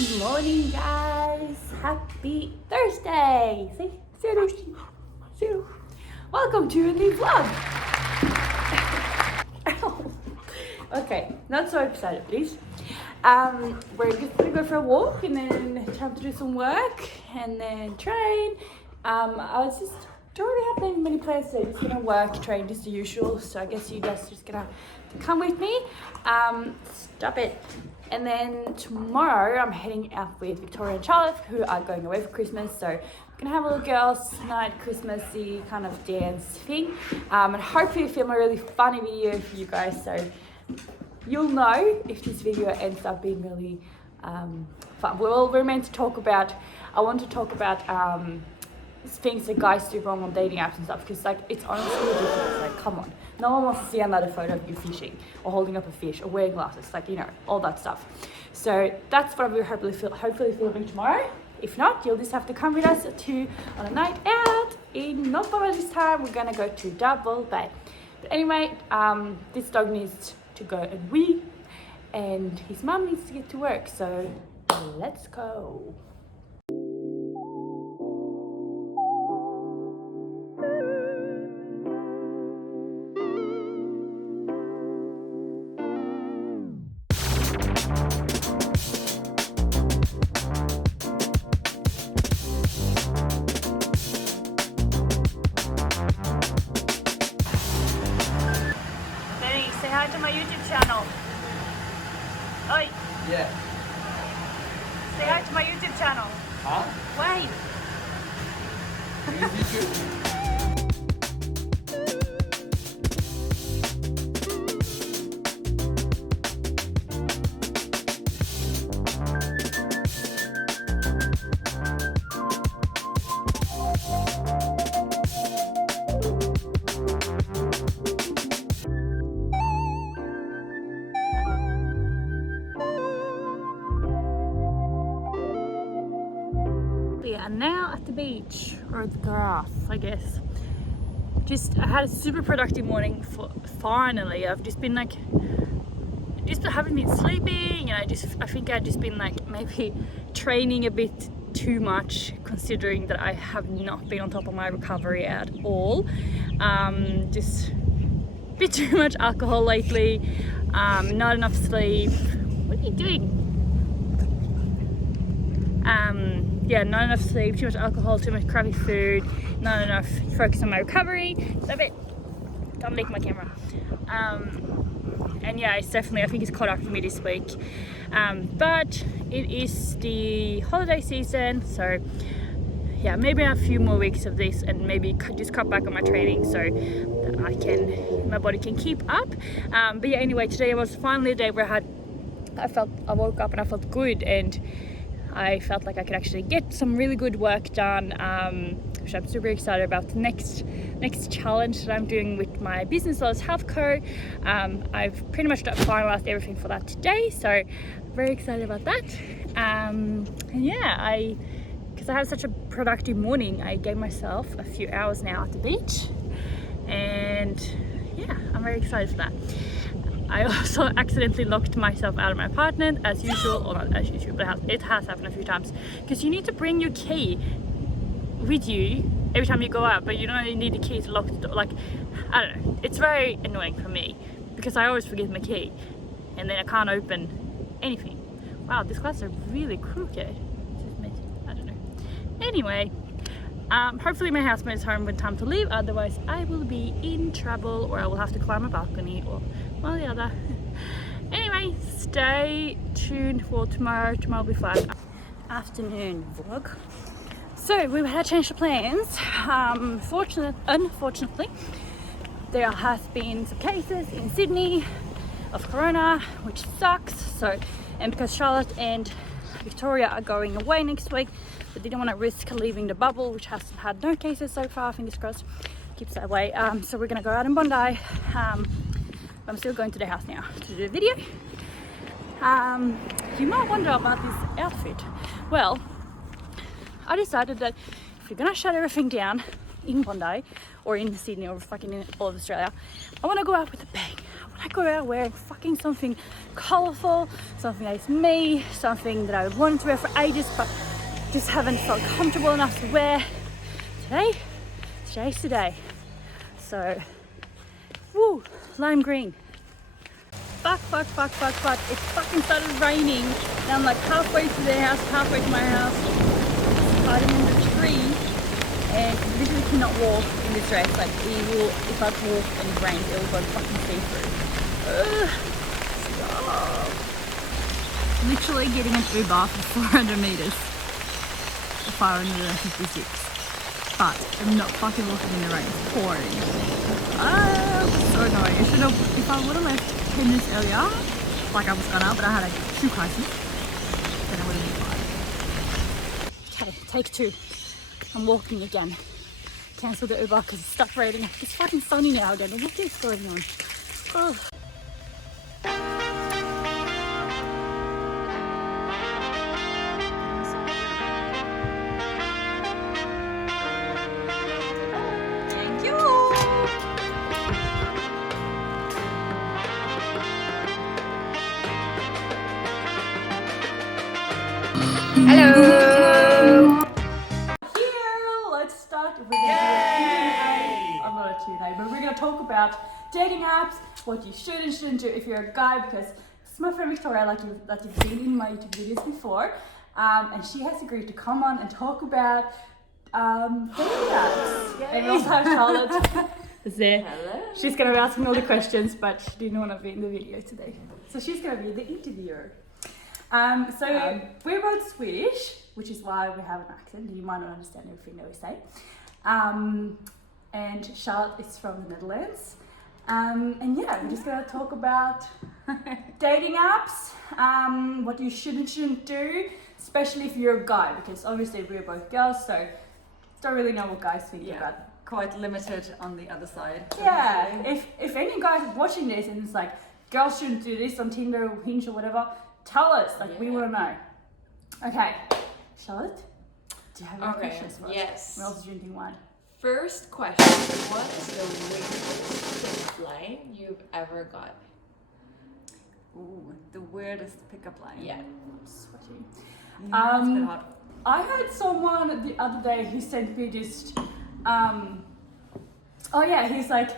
Good morning, guys. Happy Thursday. See you. Welcome to a new vlog. Okay, not so excited, please. We're just gonna go for a walk and then time to do some work and then train. Don't really have many plans today. Just gonna work, train, just the usual. So I guess you guys are just gonna come with me. Stop it. And then tomorrow I'm heading out with Victoria and Charlotte, who are going away for Christmas. So we're gonna have a little girls' night, Christmassy kind of dance thing. And hopefully film a really funny video for you guys. So you'll know if this video ends up being really fun. We're meant to talk about, I want to talk about things that guys do wrong on dating apps and stuff, because like it's honestly ridiculous. Like, come on, no one wants to see another photo of you fishing or holding up a fish or wearing glasses, like, you know, all that stuff. So that's what we're hopefully filming tomorrow. If not, you'll just have to come with us on a night out in not far this time. We're gonna go to Double Bay. But anyway, this dog needs to go and wee, and his mum needs to get to work, so let's go. Say hi to my YouTube channel. Oi. Yeah. Say hi to my YouTube channel. Huh? Wait. We are now at the beach, or the grass, I guess. I had a super productive morning. Finally, I've just been like, I haven't been sleeping, you know. I think I've just been like maybe training a bit too much, considering that I have not been on top of my recovery at all. Just a bit too much alcohol lately. Not enough sleep. What are you doing? Yeah, not enough sleep, too much alcohol, too much crappy food, not enough focus on my recovery. Stop it. Don't make my camera. And yeah, I think it's caught up to me this week. But it is the holiday season, so yeah, maybe a few more weeks of this, and maybe just cut back on my training so that my body can keep up. But yeah, anyway, today was finally a day where I woke up and I felt good, and I felt like I could actually get some really good work done, which I'm super excited about. The next challenge that I'm doing with my business, Lola's Health Co. I've pretty much finalized everything for that today, so very excited about that. And yeah, because I had such a productive morning, I gave myself a few hours now at the beach, and yeah, I'm very excited for that. I also accidentally locked myself out of my apartment, as usual, or not as usual, but it has happened a few times. Because you need to bring your key with you every time you go out, but you don't need the key to lock the door. Like, I don't know, it's very annoying for me, because I always forget my key, and then I can't open anything. Wow, these glasses are really crooked. I don't know. Anyway, hopefully my housemate is home when time to leave, otherwise I will be in trouble, or I will have to climb a balcony, or one or the other. Anyway, stay tuned for tomorrow. Tomorrow will be fun. Afternoon vlog. So we had to change the plans. Unfortunately, there has been some cases in Sydney of corona, which sucks. And because Charlotte and Victoria are going away next week, we didn't want to risk leaving the bubble, which has had no cases so far, fingers crossed, keeps that way. So we're gonna go out in Bondi. I'm still going to the house now to do the video. You might wonder about this outfit. Well, I decided that if you're gonna shut everything down in Bondi or in Sydney or fucking in all of Australia, I want to go out with a bang. I want I go out wearing fucking something colourful, something that is me, something that I wanted to wear for ages but just haven't felt comfortable enough to wear. Today's today. So, woo, lime green. Fuck. It fucking started raining. And I'm like halfway to their house, halfway to my house, hiding in the tree. And literally cannot walk in this dress. Like, if I walk and it rains, it will go fucking see-through. Stop. Literally getting an Uber for 400 meters. 556. But I'm not fucking walking in the rain. It's pouring. So annoying. I should have, if I would have left 10 minutes earlier, like I was gonna, but I had like 2 crises, then I would have been fine. Okay, take 2. I'm walking again. Cancel the Uber because it stopped raining. It's fucking sunny now again. What is going on? Oh. Hello! Here, let's start with a Q&A. I'm not a Q&A, but we're going to talk about dating apps, what you should and shouldn't do if you're a guy, because this is my friend Victoria, like you've seen in my YouTube videos before, and she has agreed to come on and talk about dating apps. And we also have Charlotte is there. Hello. She's going to be asking all the questions, but she didn't want to be in the video today. So she's going to be the interviewer. We're both Swedish, which is why we have an accent. You might not understand everything that we say. And Charlotte is from the Netherlands. And yeah, we're just gonna talk about dating apps, what you should and shouldn't do, especially if you're a guy, because obviously we're both girls, so don't really know what guys think about. Quite limited on the other side. Yeah, if any guys watching this and it's like, girls shouldn't do this on Tinder or Hinge or whatever, tell us, we want to know. Okay, Charlotte, do you have any questions for us? Yes. We're also drinking wine. First question, what is the weirdest pickup line you've ever got? Ooh, the weirdest pickup line. Yeah. I'm sweaty. Yeah, it's a bit hot. I had someone the other day who sent me just, he's like,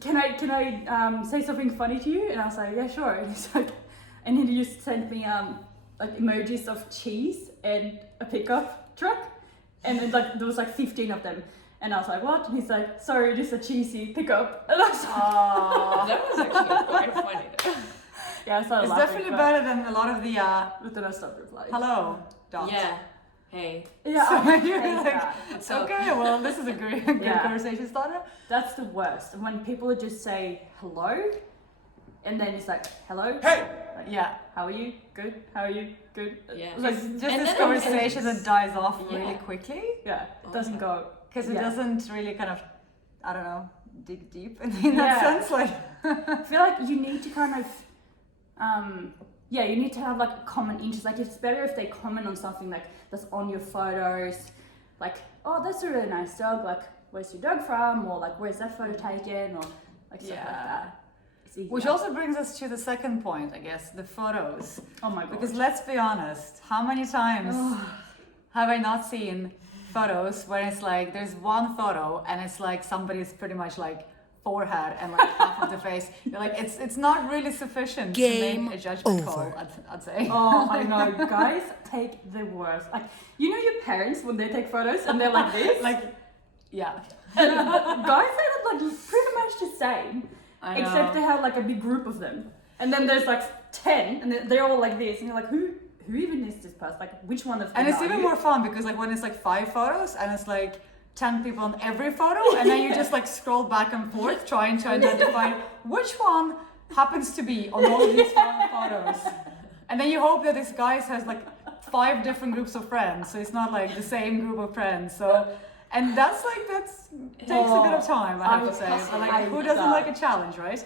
can I say something funny to you? And I was like, yeah, sure. And he's like, and he just sent me like emojis of cheese and a pickup truck, and then there was like 15 of them, and I was like, what? And he's like, sorry, just a cheesy pickup. And I was like, That was actually quite funny. yeah, I started It's laughing, definitely but- better than a lot of the But then I stopped replying. hello dots. Yeah. Hey. Yeah, So I you're hate like, that. What's up? Okay, well, this is a good Yeah. conversation starter. That's the worst. When people just say hello, and then it's like, hello? Hey! Like, Yeah. how are you? Good? How are you? Good? Yeah. Like, Just And this then conversation it's- that dies off Yeah. really quickly yeah, it doesn't go. because it Yeah. doesn't really kind of, I don't know, dig deep in that Yeah. sense. Like, I feel like you need to kind of, you need to have like a common interest. Like it's better if they comment on something like that's on your photos, like, oh, that's a really nice dog. Like, where's your dog from? Or like, where's that photo taken? Or like stuff like that. It's easier. which also brings us to the second point, I guess, the photos. oh my god. Because let's be honest, how many times have I not seen photos where it's like there's one photo and it's like somebody's pretty much like forehead and like half of the face. You're like it's not really sufficient to make a judgment call, I'd say. Oh, I know, guys take the worst. Like, you know your parents when they take photos and they're like this? Like, yeah. And guys say that like pretty much the same, I know. except they have like a big group of them. And then there's like 10 and they're all like this and you're like, who even is this person? Like, which one of them And it's are even you? more fun because like when it's like 5 photos and it's like 10 people on every photo and then you just like scroll back and forth trying to identify which one happens to be on all of these 5 photos. And then you hope that this guy has like 5 different groups of friends, so it's not like the same group of friends. So, and that's takes a bit of time, I have to say. But like, who doesn't like a challenge, right?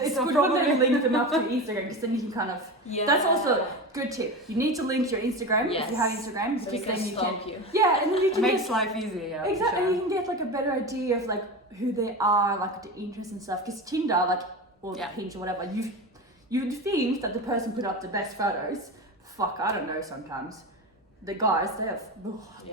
It's so good when probably- they link them up to Instagram because then you can kind of. Yeah. That's also a good tip. You need to link your Instagram if you have Yes. Instagram So because we can then you stalk can. you. Yeah, and then you It can makes get, life easier, yeah. for exactly. sure. You can get like a better idea of like who they are, like the interests and stuff. Because Tinder, like or Yeah. Hinge or whatever, you'd think that the person put up the best photos. Fuck, I don't know. Sometimes the guys, they're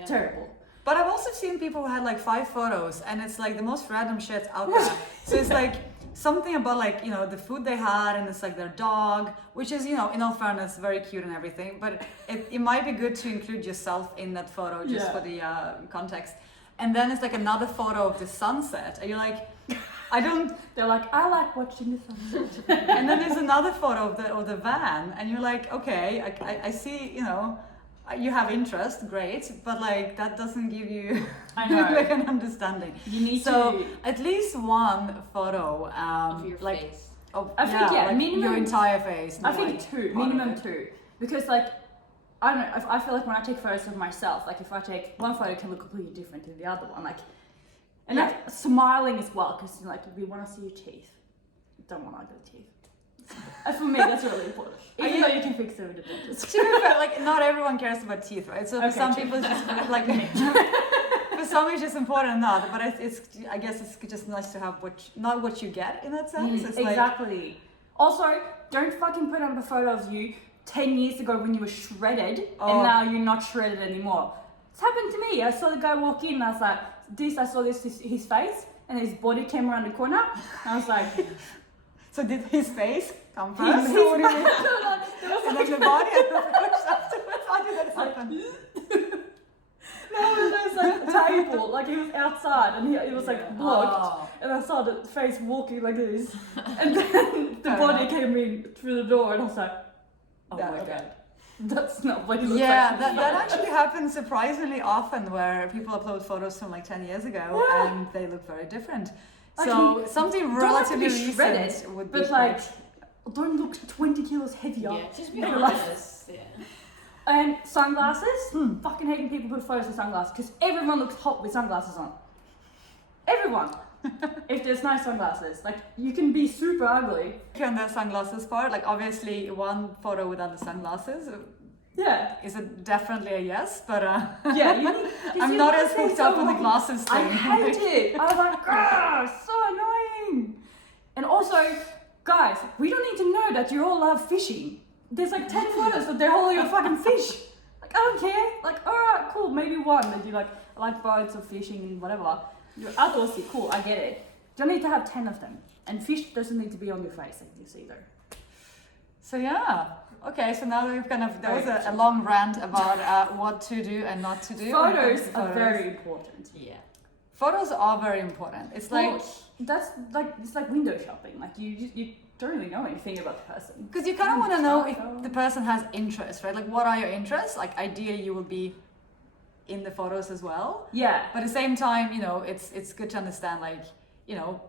terrible. But I've also seen people who had like 5 photos, and it's like the most random shit out there. So it's like something about like, you know, the food they had, and it's like their dog, which is, you know, in all fairness, very cute and everything. But it might be good to include yourself in that photo just for the context. And then it's like another photo of the sunset, and you're like, I don't. They're like, I like watching the sunset. And then there's another photo of the van, and you're like, okay, I see, you know. You have interest, great, but like that doesn't give you I know. like an understanding. You need So to. at least one photo, Of your like face. of I think, yeah, like minimum- your entire face. I not, think like, 2, part of minimum it. 2, because like I don't know. I feel like when I take photos of myself, like if I take one photo, it can look completely different to the other one. Like, and Yeah. like smiling as well, because like we want to see your teeth. Don't want ugly teeth. For me, that's really important. Even though you can fix them with the dentist. To be fair, like not everyone cares about teeth, right? So for Okay, some true. people, it's just like for some it's just important, not. But it's I guess it's just nice to have not what you get in that sense. It's like Exactly. Also, don't fucking put up a photo of you 10 years ago when you were shredded, Oh. and now you're not shredded anymore. It's happened to me. I saw the guy walk in, and I was like, I saw his face, and his body came around the corner. And I was like, so did his face come his first? face. Or what do you mean? There was And like, then the body and the face afterwards. How did that happen? no, there was like a table, like he was outside, and it was like blocked. Oh. And I saw the face walking like this, and then the Fair body enough. came in through the door, and I was like, oh Yeah, my okay. god, that's not what he looks Yeah, like. that actually happens surprisingly often, where people upload photos from like 10 years ago Yeah. and they look very different. Like, So something don't have to relatively be shredded, recent would be but like, quite- don't look 20 kilos heavier. Yeah, just be You're like- honest. Yeah. And sunglasses, fucking hating people put photos of sunglasses, because everyone looks hot with sunglasses on. Everyone. If there's nice sunglasses, like you can be super ugly. on the sunglasses part, like obviously one photo without the sunglasses Yeah. is definitely a yes, but Yeah, you need, 'cause I'm you not wanna as say hooked up on the so- glasses I thing. hate it. I was like, so annoying. And also, guys, we don't need to know that you all love fishing. There's like 10 photos that they're all your fucking fish. Like, I don't care. Like, alright, cool, maybe one that you like boats or fishing and whatever. You're outdoorsy, cool, I get it. You don't need to have 10 of them. And fish doesn't need to be on your face like this either. So yeah, okay. So now that we've kind of there was a long rant about what to do and not to do. when it comes Photos to are very important. Yeah. Photos are very important. It's like Well, that's like, it's like window shopping. Like, you don't really know anything about the person. because you kind of want to know if the person has interest, right? Like, what are your interests? Like, ideally, you will be in the photos as well. Yeah. But at the same time, you know, it's good to understand, like, you know,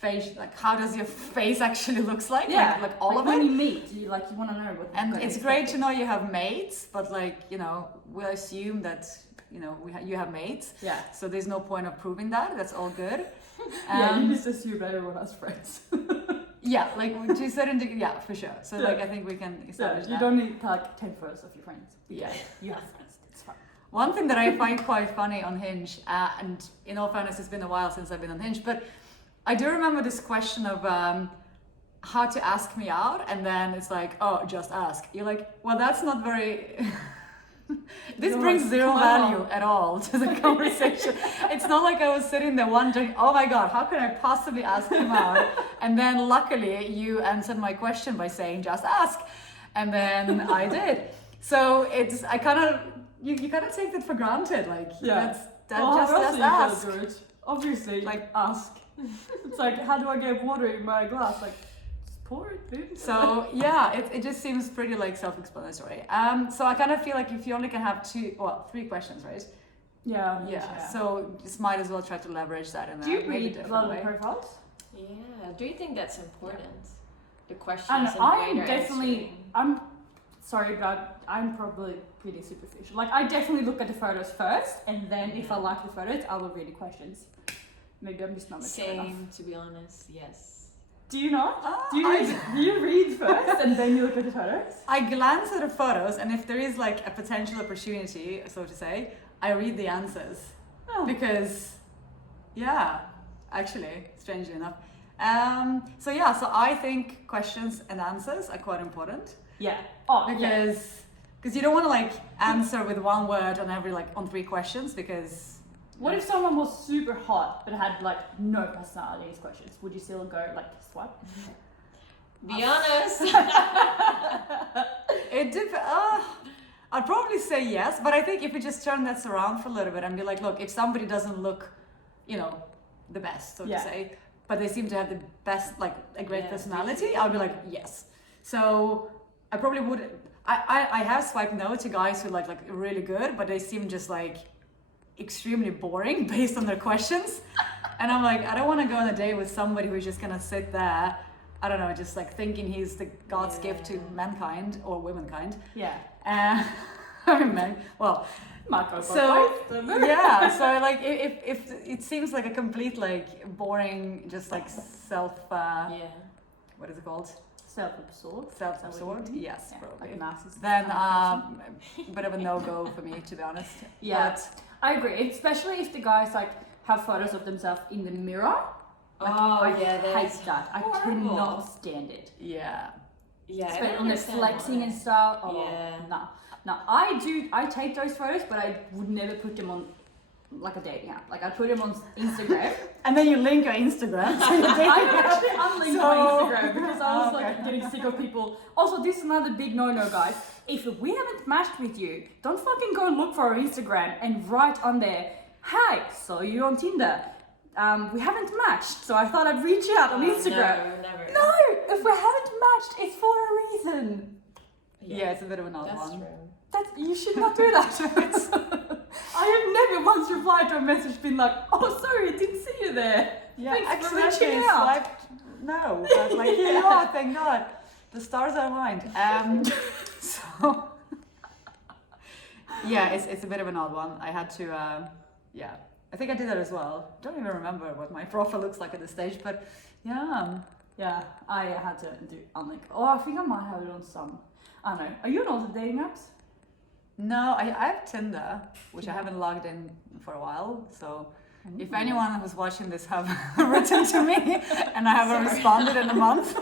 face, like, how does your face actually looks like? Yeah, like all of when it. you meet, you want to know what. And what it's to great expect. to know you have mates, but like, you know, we'll assume that, you know, you have mates. Yeah. So there's no point of proving that. That's all good. Yeah, you just assume everyone has friends. Yeah, like to a certain degree, yeah, for sure. So Yeah. like, I think we can Yeah, establish you that. don't need like 10 photos of your friends. Yeah. You have friends. It's fine. One thing that I find quite funny on Hinge, and in all fairness, it's been a while since I've been on Hinge, but I do remember this question of how to ask me out, and then it's like, oh, just ask. You're like, well, that's not very. This You're brings like, zero come value on. at all to the conversation. It's not like I was sitting there wondering, oh my god, how can I possibly ask him out? And then luckily you answered my question by saying just ask, and then I did. So it's I kind of you kind of take that for granted, like Yeah. that Well, just how else just are you ask. gonna do it? Obviously, Like- ask. It's like, how do I get water in my glass? Like, just pour it, dude. So yeah, it just seems pretty like self-explanatory. So I kind of feel like if you only can have three questions, right? yeah. Yeah. So just might as well try to leverage that in a Do you maybe read a different lot of way. profiles? Yeah. Do you think that's important? The questions And and I'm wider definitely, answering. I'm sorry, but I'm probably pretty superficial. Like, I definitely look at the photos first, and then if I like the photos, I will read the questions. Maybe I'm just not mature enough. Same, to be honest. Yes. Do you not? Ah, Do you read first and then you look at the photos? I glance at the photos, and if there is like a potential opportunity, so to say, I read the answers Oh. because, yeah, actually, strangely enough, So yeah, so I think questions and answers are quite important Yeah. Oh, yeah. because you don't want to like answer with one word on every like on 3 questions because What if someone was super hot but had like no personality in his questions? Would you still go like swipe? Be honest. I'd probably say yes, but I think if we just turn that around for a little bit and be like, look, if somebody doesn't look, you know, the best, so Yeah. to say, but they seem to have the best, like a great Yeah, personality, I'll be like, yes. So I probably would. I have swiped no to guys who like really good, but they seem just like extremely boring based on their questions, and I'm like, I don't want to go on a date with somebody who's just gonna sit there. I don't know, just like thinking he's the God's gift to mankind or womankind. Yeah. I mean, men. Well, Might go for so both. yeah, so like if it seems like a complete like boring, just like self. Yeah. What is it called? Self-absorbed. Self-absorbed. Mhm. Yes, Yeah, probably. like a narcissist. Then a bit of a no-go for me, to be honest. Yeah. But I agree, especially if the guys like have photos of themselves in the mirror. Like, Oh, I yeah, hate that's that. I horrible. cannot stand it. yeah. Yeah. I Especially don't when they're understand flexing why. and stuff. Oh, Yeah. nah. No, I take those photos, but I would never put them on like a dating app. Like I put them on Instagram. And then you link your Instagram. So you're I dating app. actually unlinked my So- Instagram because I was like Okay. getting sick of people. Also, this is another big no-no, guys. If we haven't matched with you, don't fucking go look for our Instagram and write on there, "Hi, saw you on Tinder. We haven't matched, so I thought I'd reach out on Instagram." Never. No, if we haven't matched, it's for a reason. Yeah, it's a bit of an odd That's one. true. You should not do that. I have never once replied to a message been like, "Oh, sorry, I didn't see you there." Yeah, Thanks for accidentally reaching out. swiped no. But like, here you are, thank God. The stars are aligned. So yeah, it's a bit of an odd one. I had to yeah. I think I did that as well. Don't even remember what my profile looks like at this stage, but yeah. Yeah, I had to do unlink. Oh, I think I might have it on some. I don't know. Are you on all the dating apps? No, I have Tinder, which I haven't logged in for a while. So if anyone who's watching this have written to me and I haven't responded in a month,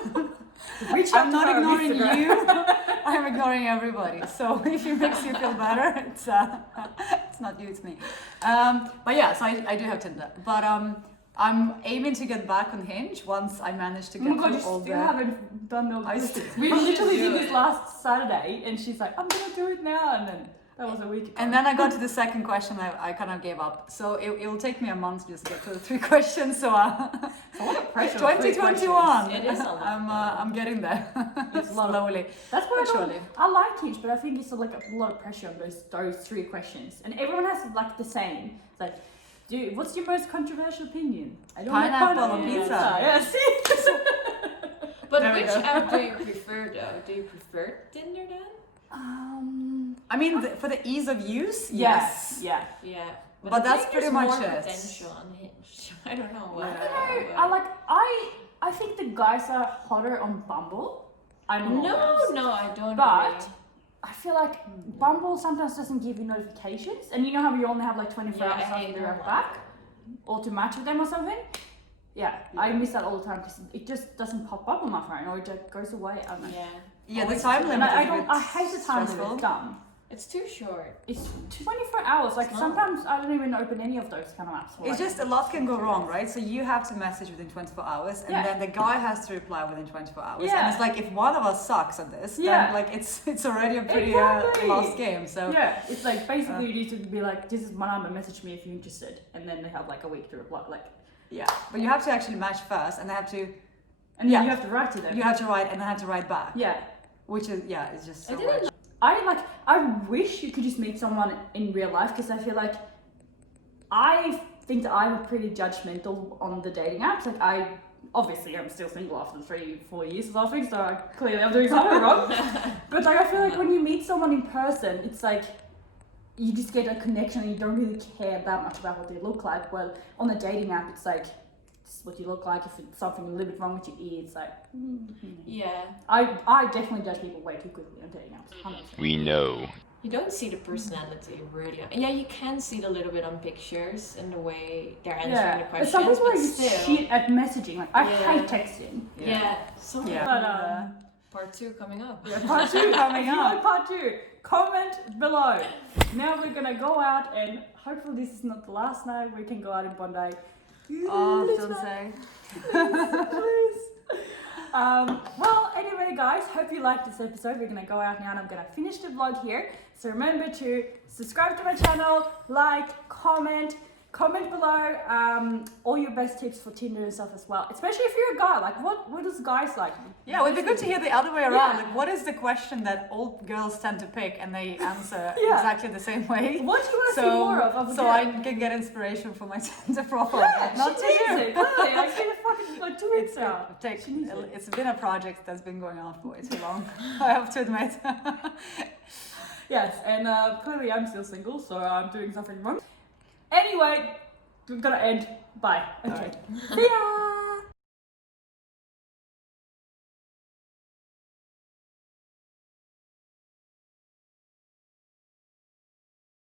Reach out I'm to not her on ignoring Instagram. you. I'm ignoring everybody. So if it makes you feel better, it's not you, it's me. But yeah, so I do have Tinder. But I'm aiming to get back on Hinge once I manage to Oh get my god, you through all still the. haven't done all I the still- We literally do did this it. last Saturday, and she's like, "I'm gonna do it now," and then that was a week ago. And then I got to the second question. I kind of gave up. So it will take me a month just to get to the 3 questions. So It's a lot of pressure. 2021. It is a lot. I'm getting there. It's a lot of- Slowly. That's what Surely. I like Hinge, but I think it's like a lot of pressure on those 3 questions, and everyone has like the same. It's like, dude, what's your most controversial opinion? I don't like Pineapple on pineapple pizza. Yeah, see. But There we which go. app do you prefer though? Do you prefer Tinder then? I mean, for the ease of use, yes. Yeah. Yeah. But I that's think pretty there's much more it. potential on Hinge. I don't know why. I think the guys are hotter on Bumble. I know. No, I don't. But agree. I feel like Bumble sometimes doesn't give you notifications, and you know how you only have like 24 Yeah, hours I after hate they're that back, or to match with them or something. Yeah, I miss that all the time because it just doesn't pop up on my phone, or it just goes away. I don't know. Yeah. Yeah, the Always time too- limit And is a bit I hate the time stressful. limit. It's dumb. It's too short. It's 24 hours. Like It's not. sometimes I don't even open any of those kind of apps. for, It's like, just a lot can go wrong, right? So you have to message within 24 hours, and Yeah. then the guy has to reply within 24 hours. Yeah. And it's like if one of us sucks at this, Yeah. then like it's already a pretty Exactly. lost game. So Yeah, it's like basically you need to be like, "This is my number. Message me if you're interested," and then they have like a week to reply. Like, yeah, but you have to actually match first, and they have to and then Yeah. you have to write to them. you have to write, and they have to write back, Yeah. which is it's just so I didn't much. I wish you could just meet someone in real life because I feel like I think that I'm pretty judgmental on the dating apps. Like obviously I'm still single after 3-4 years or something, so clearly I'm doing something wrong. But like I feel like when you meet someone in person, it's like you just get a connection and you don't really care that much about what they look like. Well, on the dating app, it's like this is what you look like. If it's something a little bit wrong with your ear, it's like Yeah. I definitely judge people way too quickly on dating apps. 100%. We know. You don't see the personality really. Yeah, you can see it a little bit on pictures and the way they're answering the questions. Some people but are just still, shit at messaging. Like I Yeah. hate texting. yeah. So Yeah. But part 2 coming up. part 2 Coming if you up. like part 2, comment below. Now we're gonna go out and hopefully this is not the last night we can go out in Bondi. Oh, Please, don't say. please. Well, anyway, guys, hope you liked this episode. We're gonna go out now and I'm gonna finish the vlog here. So remember to subscribe to my channel, like, comment below all your best tips for Tinder and stuff as well. Especially if you're a guy, like what does guys like? Yeah, it would be good to hear the other way around. Yeah. Like, what is the question that old girls tend to pick and they answer Yeah. exactly the same way? What do you want to see more of? So I can get inspiration for my Tinder profile. Yeah, not she to needs you. it. Clearly, I see the fucking like 2 weeks out. She needs it. It's been a project that's been going on for way too long. I have to admit. Yes, and clearly I'm still single, so I'm doing something wrong. Anyway, we're gonna end. Bye. Okay. See ya.